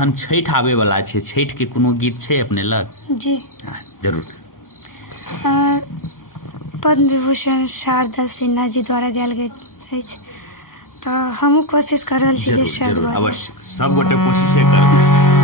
अखन छठि आबे वाला छै, छठि के कोनो गीत छै अपने लग? जी जरूर। पद्म विभूषण शारदा सिन्हा जी द्वारा गायल गेल अछि, तऽ हमहूँ कोशिश कर रहल छी जे शायद जरूर, भऽ जाय। अवश्य सब गोटे कोशिशे करबै।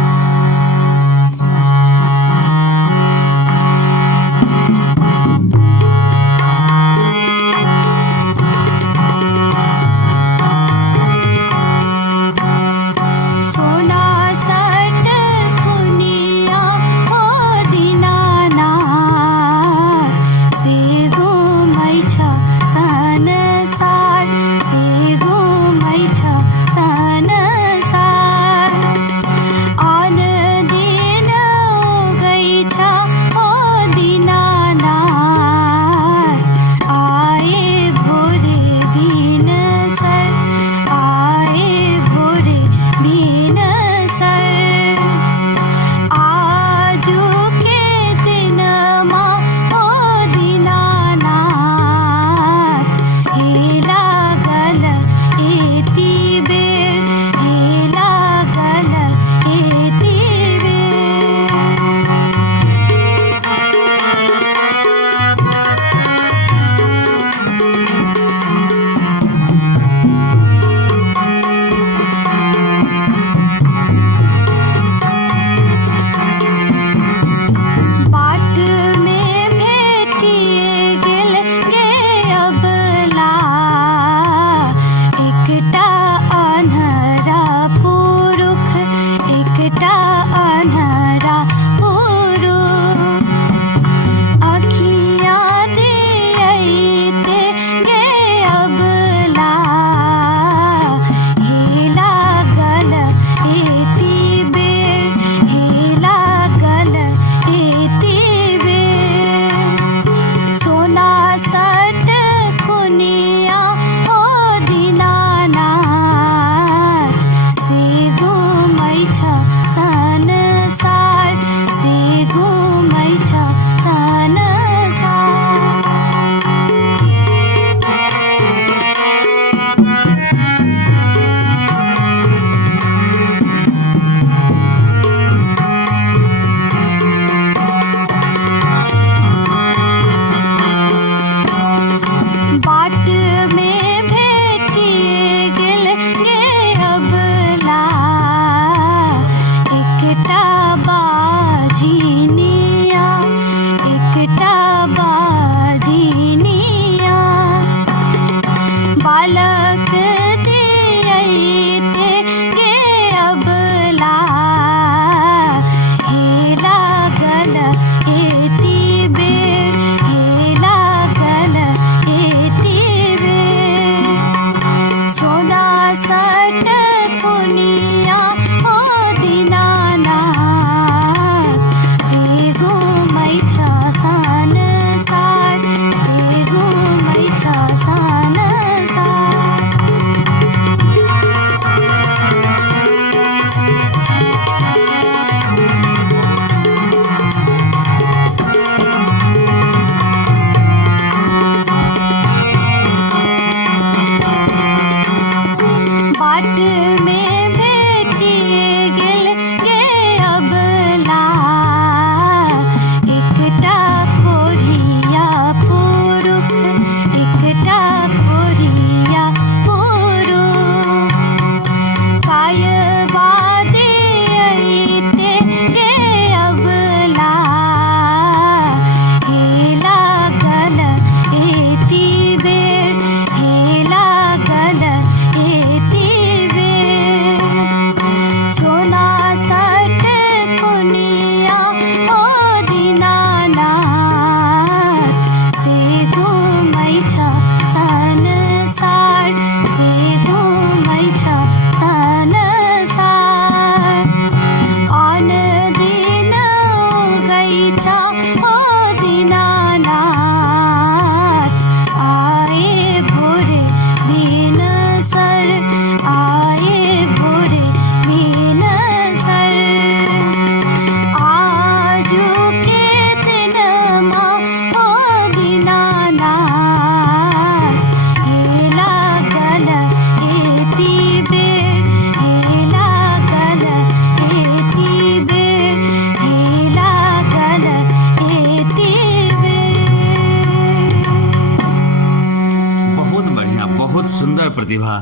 प्रतिभा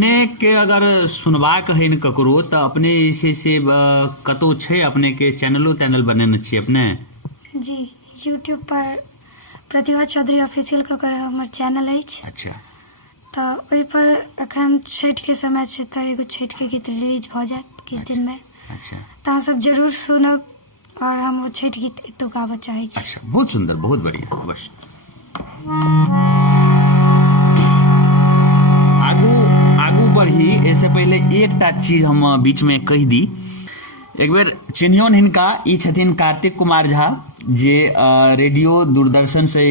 अपने के अगर सुनबाक है ककरो तो अपने जे छै से कतौ छै अपने के चैनलो तैनल बनेने छियै अपने? जी यूट्यूब पर प्रतिभा चौधरी ऑफिशियल के ओकर हमर चैनल अछि। अच्छा तऽ ओहिपर एखन छठिके समय छै तऽ एगो छठिके गीत रिलीज भऽ जायत किछु दिनमे। अच्छा तऽ अहाँ सब जरूर सुनब और हम वो छठि गीत एतौ गाबऽ चाहै छी। अच्छा बहुत सुंदर बहुत बढ़िया अवश्य। आगू बढ़ी ऐसे पहले एकटा चीज हम बीच में कहि दी। एक बेर चिन्हियौन हिनका, ई छथिन कार्तिक कुमार झा जे रेडियो दूरदर्शन से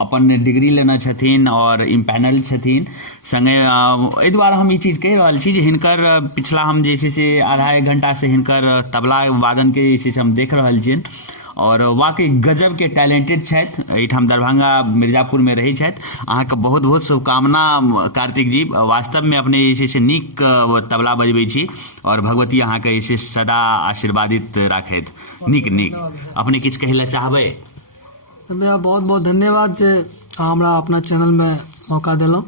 अपन डिग्री लेने छथिन और इम्पैनल छथिन संगे। एहि दुआरे हम ई चीज कहि रहल छी जे हिनकर पिछला हम जे छै से आधा एक घंटा से हिनकर तबला वादन के जे छै से हम देख रहल छियनि और वाकई गजब के टैलेंटेड छथि। एहिठाम दरभंगा मिर्जापुर में रहै छथि। अहाँके बहुत बहुत शुभकामना कार्तिक जी, वास्तव में अपने जे छै से नीक तबला बजबै छी और भगवती अहाँके जे छै सदा आशीर्वादित राखैत। नीक नीक अपने किछु कहै लए चाहबै? भैया बहुत बहुत धन्यवाद जे अहाँ हमरा अपना चैनल में मौका देलहुँ,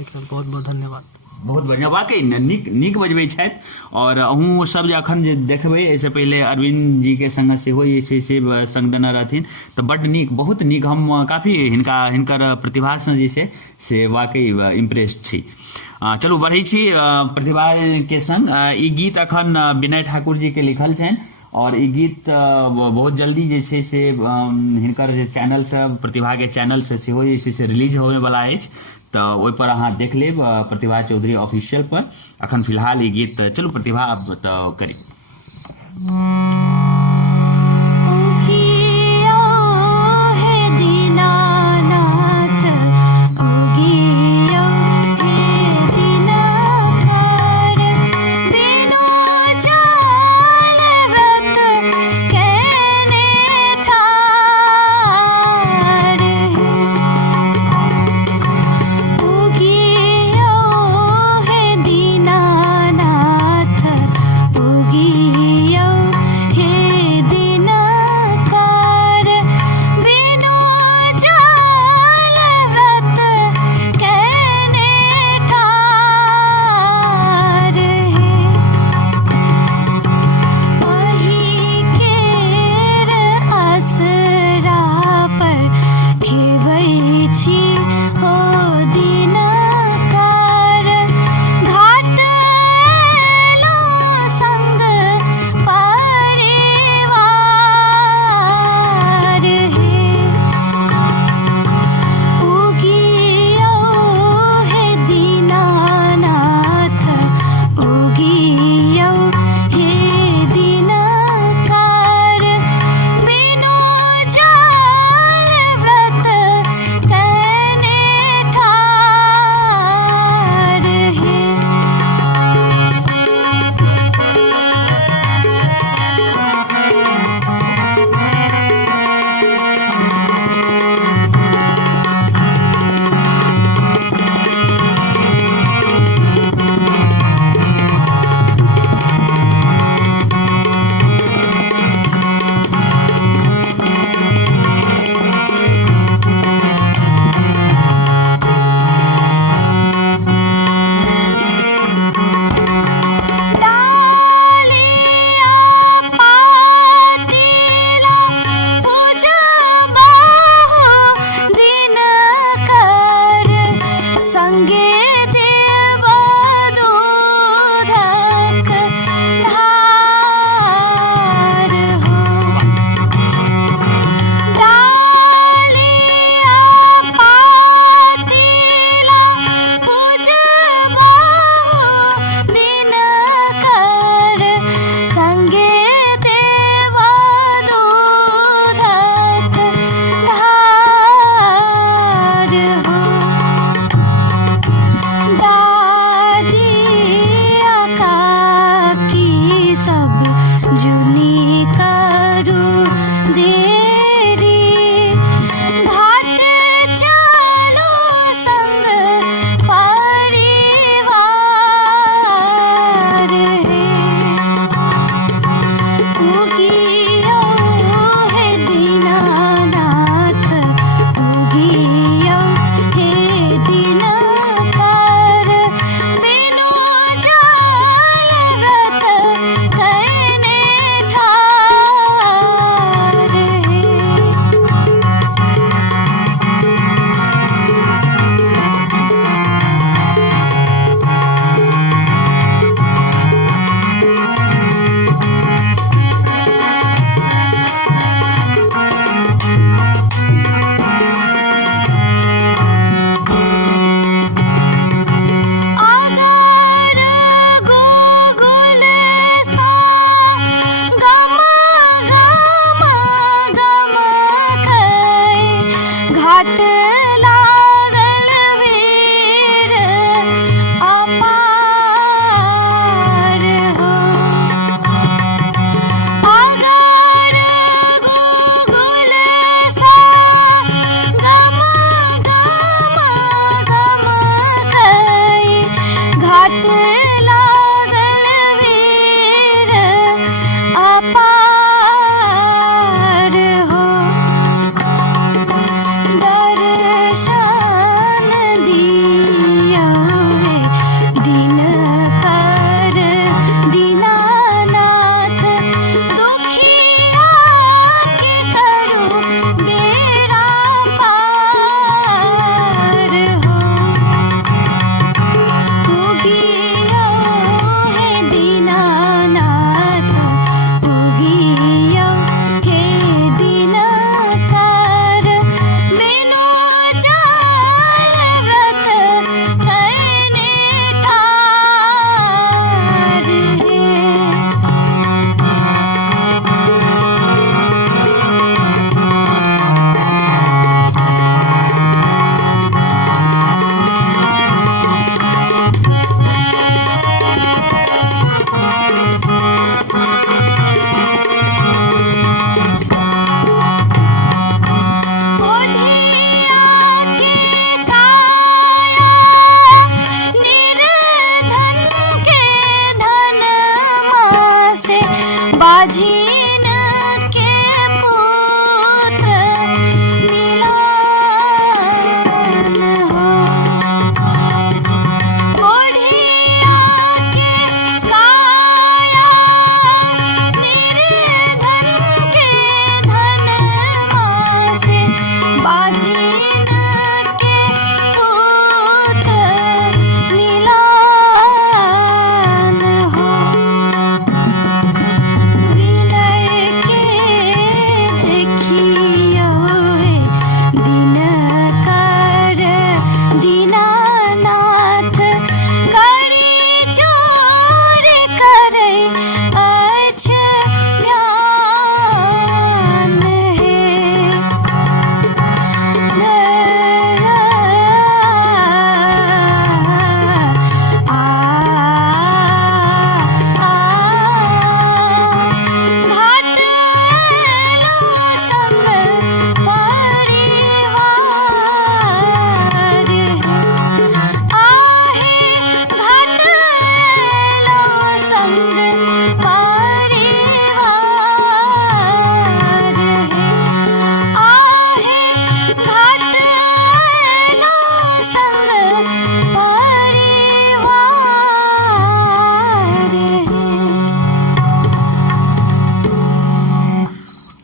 बहुत बहुत धन्यवाद। बहुत बढ़िया वाकई नीक बजबै छथि और अहूँ सब जे अखन जे देखबै एहिसँ पहिले अरविंद जी के संग सेहो जे छै से संग देने रहथिन तऽ बड्ड नीक बहुत नीक। हम काफ़ी हिनकर प्रतिभासँ जे छै से वाकई इम्प्रेस्ड छी। चलू बढ़ै छी प्रतिभा के संग। ई गीत अखन विनय ठाकुर जी के लिखल छनि और ई गीत बहुत जल्दी जे छै से हिनकर जे चैनल से प्रतिभा के चैनल से सेहो जे छै से रिलीज होबे वाला अछि। तऽ ओहि पर अहाँ देख लेब प्रतिभा चौधरी ऑफिशियल पर। अखन फिलहाल ई गीत चलू प्रतिभा अब तऽ करी। हे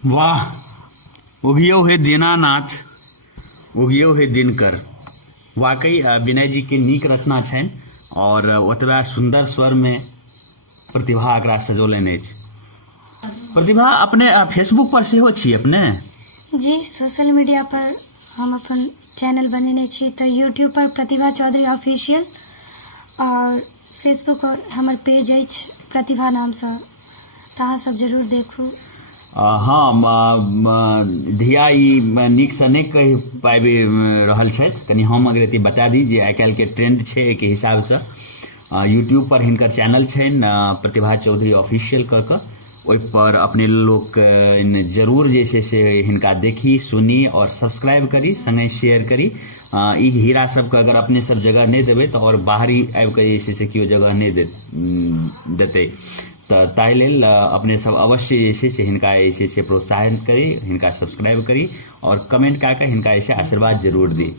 वाह, उगियो है दीनानाथ, उगियो है दिनकर। वाकई विनय जी के नीक रचना छनि और ओतबा सुंदर स्वर में प्रतिभा एकरा सजौलनि अछि। प्रतिभा अपने फेसबुक पर सेहो छी अपने? जी, सोशल मीडिया पर हम अपन चैनल बनेने छी, तो यूट्यूब पर प्रतिभा चौधरी ऑफिशियल और फेसबुक पर हमर पेज अछि प्रतिभा नामसँ, तऽ अहाँ सब जरूर देखू। हाँ, धिया ई नीकसँ नहि कहि पाबि रहल छथि, कनि हम अगर एते बता दी जे आइ काल्हिके ट्रेंड छै एहिके हिसाबसँ यूट्यूब पर हिनकर चैनल छनि प्रतिभा चौधरी ऑफिशियल कऽ कऽ, ओहिपर अपने लोक जरूर जे छै से हिनका देखी सुनी और सब्सक्राइब करी, संगे शेयर करी। ई हीरा सबके अगर अपने सब जगह नहि देबै तऽ और बाहरी आबि कऽ जे छै से केओ जगह नहि देतै, तऽ ताहि लेल अपने सब अवश्य जे छै से हिनका जे छै से प्रोत्साहन करी, हिनका सब्सक्राइब करी और कमेंट कऽ कऽ हिनका जे छै आशीर्वाद जरूर दी।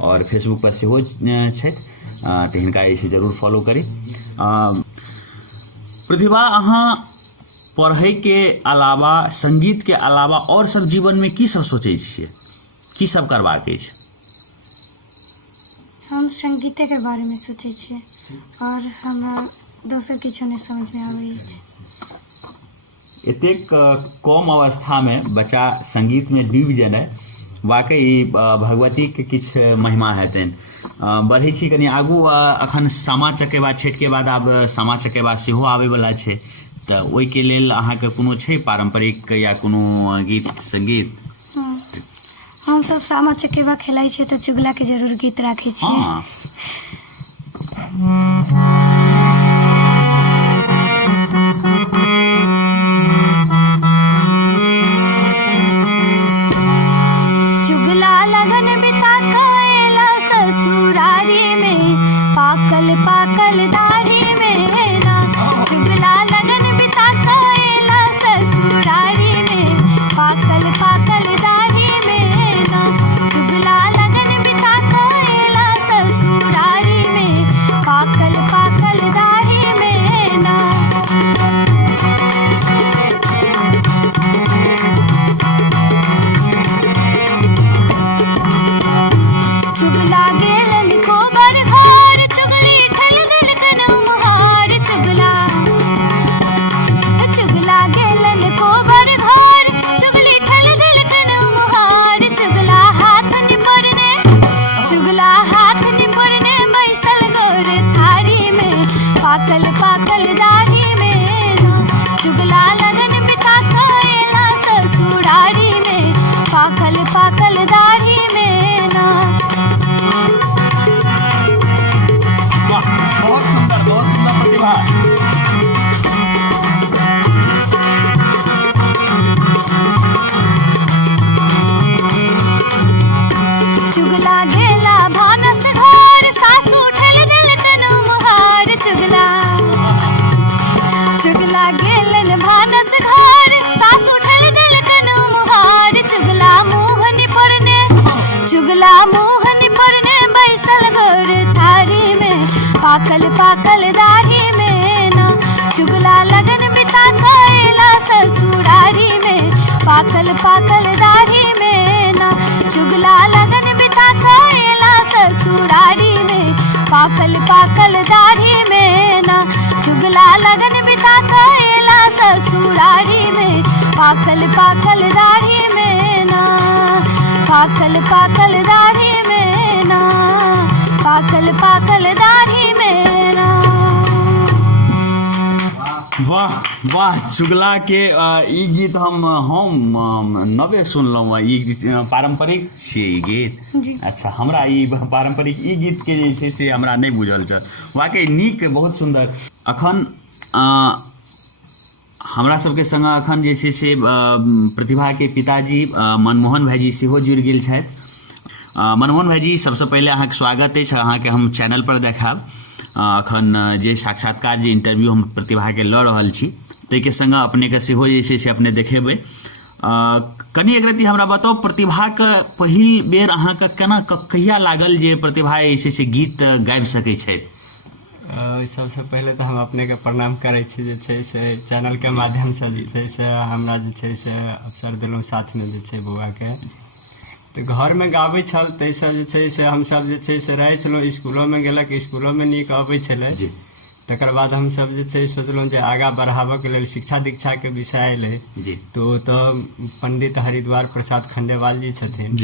और फेसबुक पर सेहो छथि तऽ हिनका जे छै जरूर फॉलो करी। प्रतिभा, अहाँ पढ़ैके अलावा, संगीतके अलावा और सब जीवनमे की सब सोचै छियै, की सब करबाक अछि? हम संगीतेके बारेमे सोचै छियै और हमरा दोसर किछो नहि समझमे आबै अछि। एतेक कम अवस्थामे बच्चा संगीतमे डूबि जेनाइ वाकई भगवतीके किछु महिमा हेतनि। बढ़ै छी कनि आगू, अखन सामा चकेबा, छठिके बाद आब सामा चकेबा सेहो आबैवला छै, तऽ ओहिके लेल अहाँके कोनो छै पारम्परिक या कोनो गीत संगीत? हमसब सामा चकेबा खेलाइ छियै तऽ चुगलाके जरूर गीत राखै छियै। हाँ, चुगला लगन बिता कएला ससुरारी में, पाकल पाकल दाढ़ी में ना। चुगला लगन बिता कएला ससुरारी में, पाकल पाकल दाढ़ी में ना। चुगला लगन बिता कएला ससुरारी में, पाकल पाकल दाढ़ी में ना। चुगला गेलन को बरघार, चुगली ठल दिल कनौ मुहार। चुगला गेलन को बरघार, चुगली ठल दिल कनौ मुहार। चुगला हाथ निपरने बैसल गोर थारी में, पाकल पाकल दाढ़ी में ना। चुगला लगन बिता कएला ससुरारी में, पाकल पाकल दाढ़ी में ना। वाह, बहुत सुंदर प्रतिभा। चुगला गेला भानस घर, सासू ठल दिल कनौ मुहार। चुगला गेलन भानस घर, सासू ठल दिल कनौ मुहार। चुगला मुँह निपरने बैसल गोर थारी में, पाकल पाकल दाढ़ी में ना। चुगला लगन बिता कएला ससुरारी में, पाकल पाकल दाढ़ी में ना। चुगला लगन बिता कएला ससुरारी में, पाकल पाकल दाढ़ी में ना। चुगला लगन बिता कएला ससुरारी में, पाकल पाकल दाढ़ी में ना। पाकल पाकल दाढ़ी में ना, पाकल पाकल दाढ़ी में ना। वाह वाह, चुगला के ई गीत हम नवे सुनलहुँ। ई पारंपरिक छियै ई गीत? अच्छा, हमरा ई पारंपरिक ई गीत के जे छै से हमरा नहि बुझल छल। वाकई नीक, बहुत सुंदर। अखन हमरा सबके संग अखन जे छै से प्रतिभा के पिताजी मनमोहन भाईजी सेहो जुड़ि गेल छथि। मनमोहन भाईजी, सबसँ पहिले अहाँके स्वागत अछि, अहाँके हम चैनल पर देखाब। अखन जे साक्षात्कार, जे इंटरव्यू हम प्रतिभा के लऽ रहल छी, ताहिके संग अपने के सेहो जे छै से अपने देखेबै। कनि एक रत्ती हमरा बताउ, प्रतिभा के पहिल बेर अहाँके केना कहिया लागल जे प्रतिभा जे छै से गीत गाबि सकै छथि? सबसे पहले तो हम अपने के प्रणाम करै छी जे छै से चैनल के माध्यम से जे छै से हमरा जे छै से अवसर देलहुँ साथ में जे छै बौआ के। तो घर में गाबै छल तैसे जे छै से हम सब जे छै से रहै छलहुँ, स्कूलों में गेलक, स्कूलों में नीक अबै छलै। तकर बाद हम सब जे छै सोचलहुँ जे आगाँ बढ़ाबऽ के लेल शिक्षा दीक्षा के विषय एलै तो पंडित हरिद्वार प्रसाद खंडेवाल जी छथिन,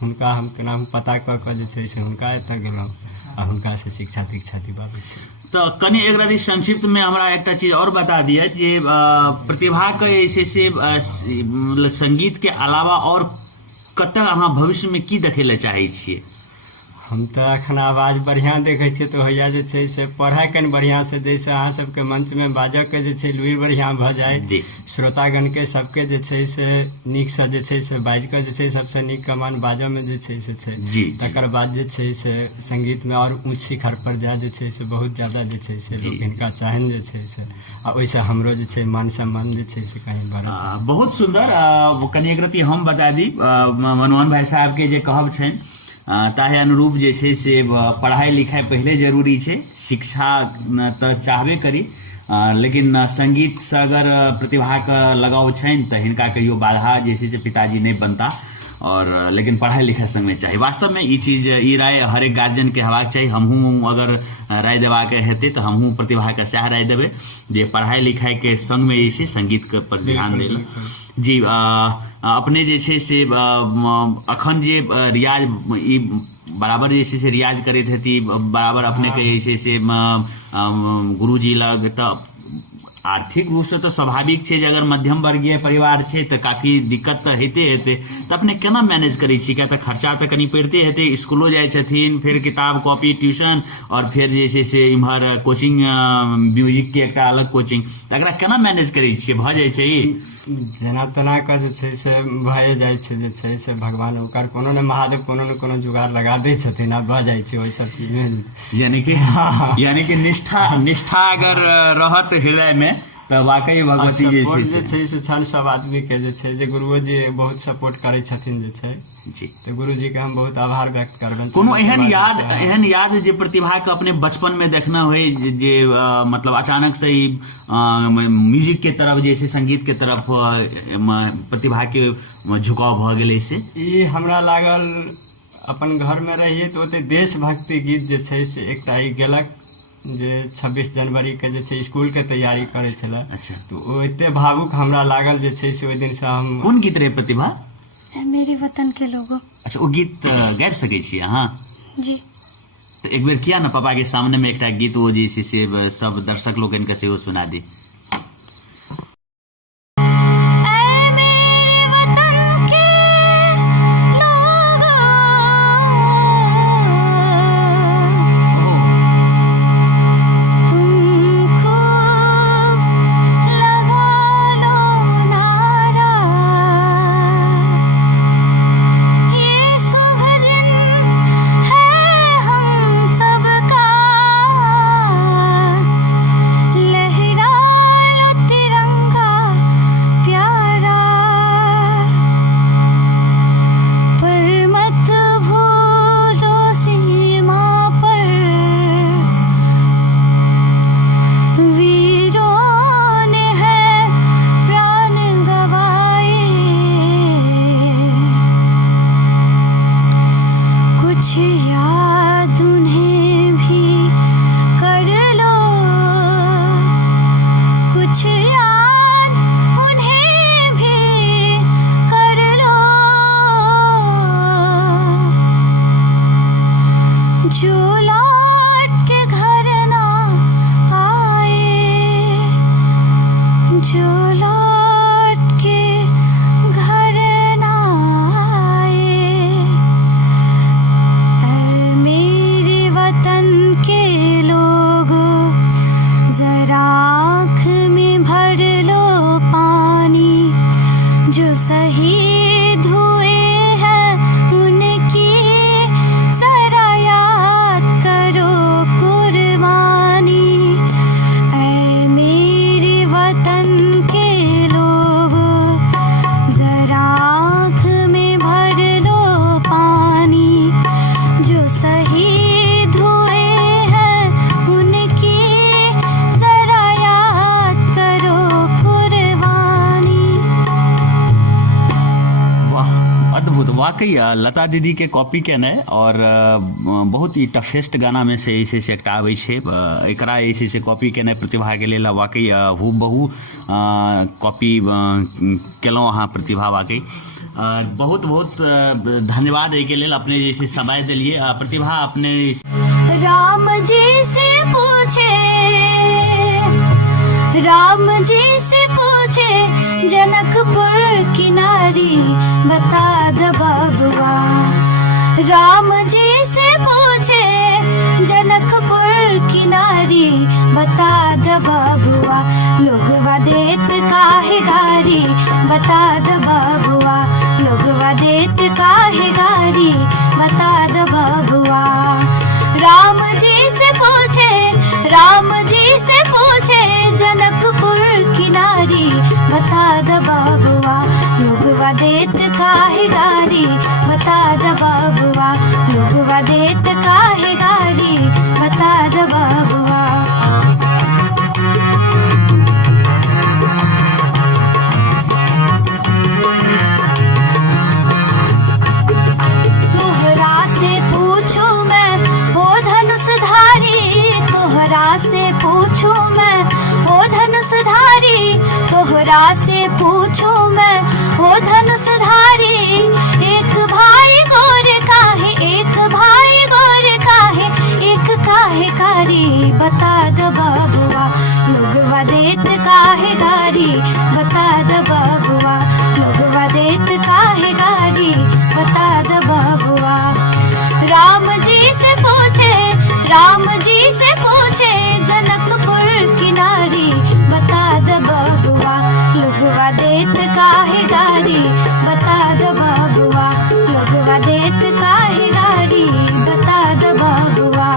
हुनका हम केना पता कऽ कऽ जे छै से हुनका एतऽ गेलहुँ आ हुनका से शिक्षा दीक्षा दिवाबै छी। तो कनि एक रति संक्षिप्त में हमरा एक चीज और बता दिए जे प्रतिभा के ऐसे से मतलब संगीत के अलावा और कतऽ अहाँ भविष्य में की देखे ले चाहे छियै? हम तो अखन आवाज बढ़िया देखे छियै तो होइया जे छै से पढ़ाई कनि बढ़िया से, जैसे अहाँ सबके मंच में बाजऽ के जे छै लुरि बढ़िया भऽ जाए, श्रोतागण के सबके जे छै से नीक से जे छै से बाजि कऽ जे छै सबसे नीक कमान बाजऽ में जे छै से छै। तकर बाद जे छै से संगीत में और उच्च शिखर पर जाए जे छै से बहुत ज्यादा जे छै से लोग हिनका चाहन जे छै से आ ओइसे हमरो जे छै मान सम्मान जे छै से कहीं बढ़ा। बहुत सुंदर। कनि एक रति हम बता दी मनमोहन भाई साहब के जे कहब छनि ताहे अनुरूप जे छै से पढ़ाई लिखाई पहले जरूरी छै, शिक्षा तो चाहबे करी लेकिन संगीत से अगर प्रतिभा के लगाव छनि तो हिनका कहियो बाधा जे छै से पिताजी नहीं बनता और लेकिन पढ़ाई लिखाई संग में चाहिए। वास्तव में ई चीज ई राय हर एक गार्जियन के हेबाक चाहिए। हमहूँ अगर राय देवा के हेतै तो हमहूँ प्रतिभा के सएह राय देबै जे पढ़ाई लिखाई के संग में जे छै संगीत के पर ध्यान देल। जी अपने जे छै से अखन जे रियाज ई बराबर जे छै से रियाज करैत हेती, बराबर अपने के जे छै से गुरुजी लग, तऽ आर्थिक रूप से तो स्वाभाविक छै जे अगर मध्यम वर्गीय परिवार छै तो काफी दिक्कत तो हेते हेते, तो अपने केना मैनेज करै छी? क्या तो खर्चा तो कनी पड़ते हेते, स्कूलो जाय छथिन, फिर किताब कॉपी ट्यूशन और फिर जे छै से इम्हर कोचिंग म्यूजिक के एकटा अलग कोचिंग, तो एकरा केना मैनेज करै छियै? भऽ जाइ छै जेना तेना के जे छै से भए जाइ छै, जे छै से भगवान ओकर कोनो ने महादेव कोनो ने कोनो जुगाड़ लगा दै छथिन आ भऽ जाइ छै ओहि सब चीज में। यानी कि निष्ठा अगर रहत हृदय में तो वाकई भगवती जे छै से छन सब आदमी के जे छै जे गुरुओ जी बहुत सपोर्ट करै छथिन जे छै जी, तो गुरु जी के हम बहुत आभार व्यक्त करबनि। कोनो एहन याद जे प्रतिभा के अपने बचपन में देखना होय जे मतलब अचानक से ही म्यूजिक के तरफ जैसे संगीत के तरफ प्रतिभा के झुकाव भ गेलै से? ई हमरा लागल अपन घर में रहिए तो ओते देशभक्ति गीत जे छै से एकटा ई गेलक जे 26 जनवरी के जे छै स्कूल के तैयारी करे छला। अच्छा, तो ओ एते भावुक हमरा लागल जे छै से ओइ दिन से हम। कोन गीत रहे प्रतिभा? मेरे वतन के लोगों। अच्छा, वो गीत गाबि सकै छी अहाँ? जी। तो एक बेर किया ना पापा के सामने में एकटा गीत वो जे छै से सब दर्शक लोगन के सेहो सुना दी। शहीद हुए हैं उनकी वाकई लता दीदी के कॉपी केने और बहुत ही टफेस्ट गाना में से ऐसे से एकटा आबै छै, एकरा ऐसे से कॉपी केने प्रतिभा के लेल वाकई हूबहू कॉपी केलहुँ अहाँ प्रतिभा। वाकई बहुत बहुत धन्यवाद एहि के लेल, अपने जैसे समय दिलिए प्रतिभा। अपने राम जी से पूछे, राम जी से पूछे जनकपुर की नारी बता द बबुआ। राम जी से पूछे जनकपुर की नारी बता द बबुआ। लोगवा देत काहे गारी बता द बबुआ। लोगवा देत काहे गारी बता द बबुआ। राम जी से पूछे, राम जी से पूछे जनकपुर की नारी बता द बबुआ। लोगवा देत काहे गारी बता द बबुआ। लोगवा देत काहे गारी बता द बबुआ। तोहरा से पूछूं मैं ओ धनुषधारी, तोहरा से पूछूं मैं ओ धनुषधारी। तोहरा से पूछूं मैं ओ धनुषधारी। एक भाई गोर काहे, एक भाई गोर काहे, एक काहे कारी बता द बबुआ। लोगवा देत काहे गारी बता द बबुआ। लोगवा देत काहे गारी बता द बबुआ। राम जी से पूछे, राम जी से पूछे जनकपुर की नारी बता द बबुआ। लोगवा देत काहे गारी बता द बबुआ। लोगवा देत काहे गारी बता द बबुआ।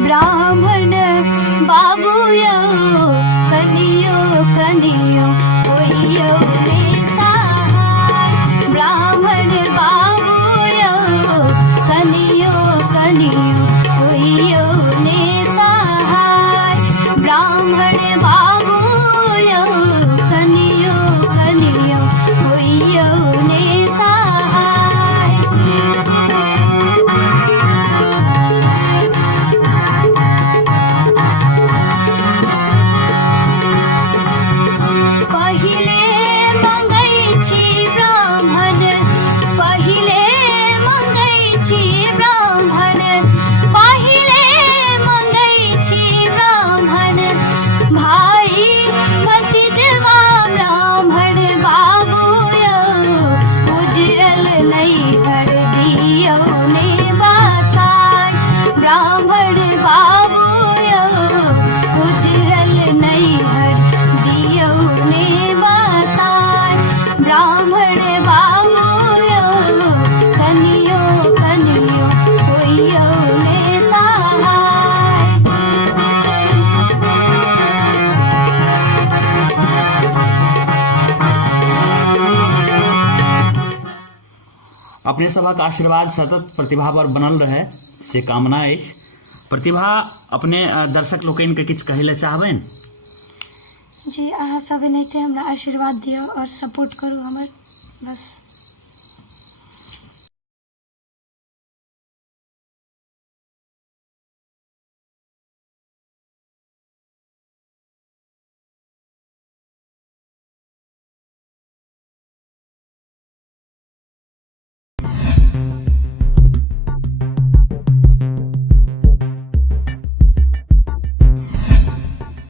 ब्राह्मण बाबू यो कनियो कनियो ओहियो ने सहाय। ब्राह्मण बाबू यो कनियो कनियो ओहियो ने सहाय। ब्राह्मण बाबू यो कनियो कनियो ओहियो ने सहाय। पहिले मंगै छी ब्राह्मण, पहिले मंगै छी ब्राह्मण, पहिले मंगै छी ब्राह्मण। भाई भतीजवा ब्राह्मण बाबू यो उजरल नैहर दियो ने बसाय। ब्राह्मण बाबू यो उजरल नैहर दियो ने बसाय। ब्राह्मण बाबू यो कनियो कनियो होइयो ने सहाय। अपने सभक आशीर्वाद सतत प्रतिभा पर बनल रहे से कामना अछि। प्रतिभा अपने दर्शक लोकनि के किछु कहै लए चाहबनि? जी अहाँ सब एनाहिते हमरा आशीर्वाद दियौ और सपोर्ट करू हमर, बस।